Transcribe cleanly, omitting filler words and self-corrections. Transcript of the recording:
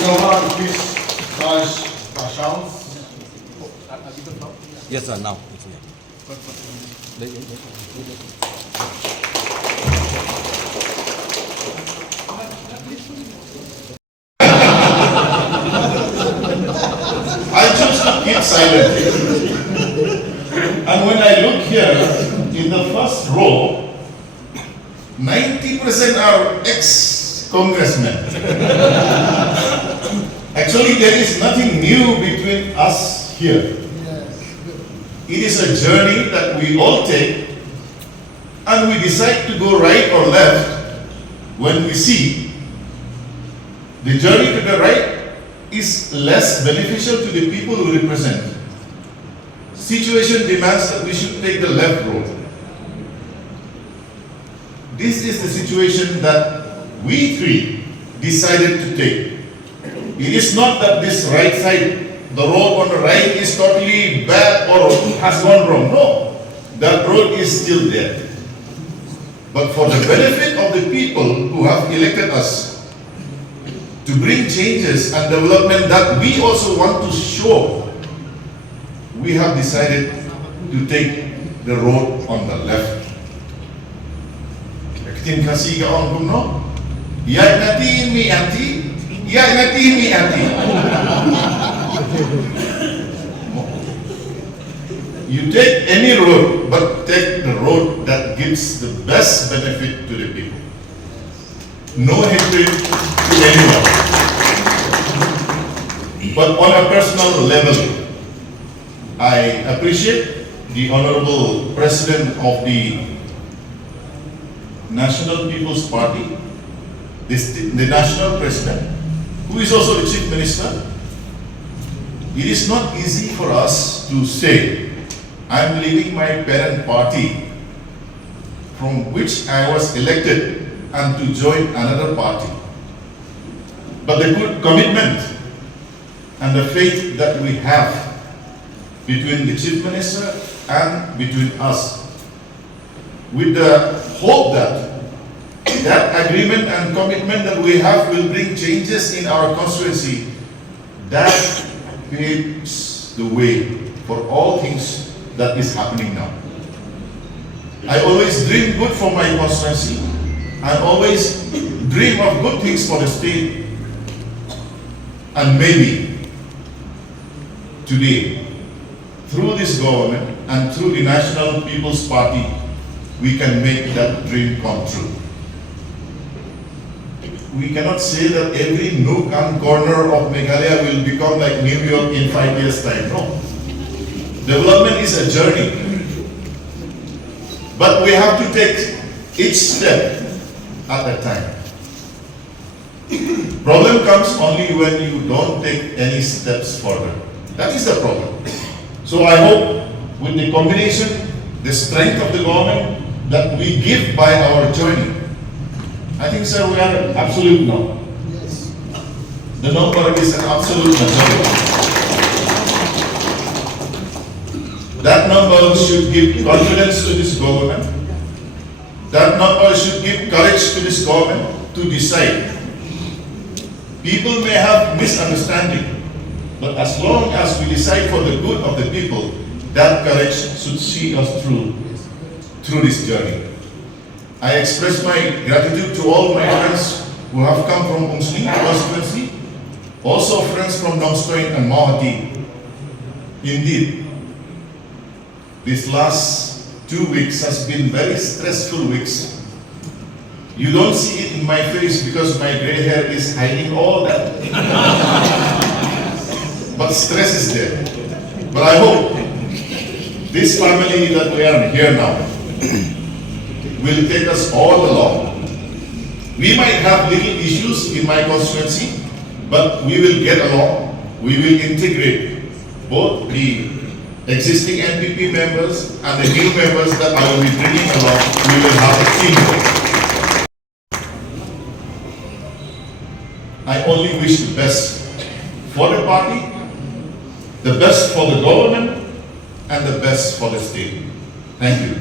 Johan Fish Raj Bashans. Yes, sir. Now. I choose to keep silent. And when I look here, in the first row, 90% are ex-congressmen. Actually, there is nothing new between us here. It is a journey that we all take, and we decide to go right or left when we see the journey to the right is less beneficial to the people who represent. Situation demands that we should take the left road. This is the situation that we three decided to take. It is not that this right side, the road on the right is totally bad or has gone wrong. No, that road is still there. But for the benefit of the people who have elected us, to bring changes and development that we also want to show, we have decided to take the road on the left. Terima kasih kawan kuno. Ya nanti mi anti, ya nanti mi anti. You take any road, but take the road that gives the best benefit to the people. No hatred to anyone. But on a personal level, I appreciate the Honorable President of the National People's Party, the National President, who is also the Chief Minister. It is not easy for us to say, I'm leaving my parent party from which I was elected and to join another party. But the good commitment and the faith that we have between the Chief Minister and between us, with the hope that that agreement and commitment that we have will bring changes in our constituency, that paves the way for all things that is happening now. I always dream good for my constituency. I always dream of good things for the state. And maybe today, through this government and through the National People's Party, we can make that dream come true. We cannot say that every nook and corner of Meghalaya will become like New York in 5 years' time. No. Development is a journey. But we have to take each step at a time. Problem comes only when you don't take any steps further. That is the problem. So I hope with the combination, the strength of the government that we give by our journey, I think, sir, we are absolute now. Yes. The number is an absolute majority. That number should give confidence to this government. That number should give courage to this government to decide. People may have misunderstanding, but as long as we decide for the good of the people, that courage should see us through this journey. I express my gratitude to all my friends who have come from Muslim constituency, also friends from Domstoin and Mahati. Indeed, this last 2 weeks has been very stressful weeks. You don't see it in my face because my gray hair is hiding all that. But stress is there. But I hope this family that we are here now will take us all along. We might have little issues in my constituency, but we will get along. We will integrate both the existing NPP members and the new members that I will be bringing along. We will have a teamwork. I only wish the best for the party, the best for the government, and the best for the state. Thank you.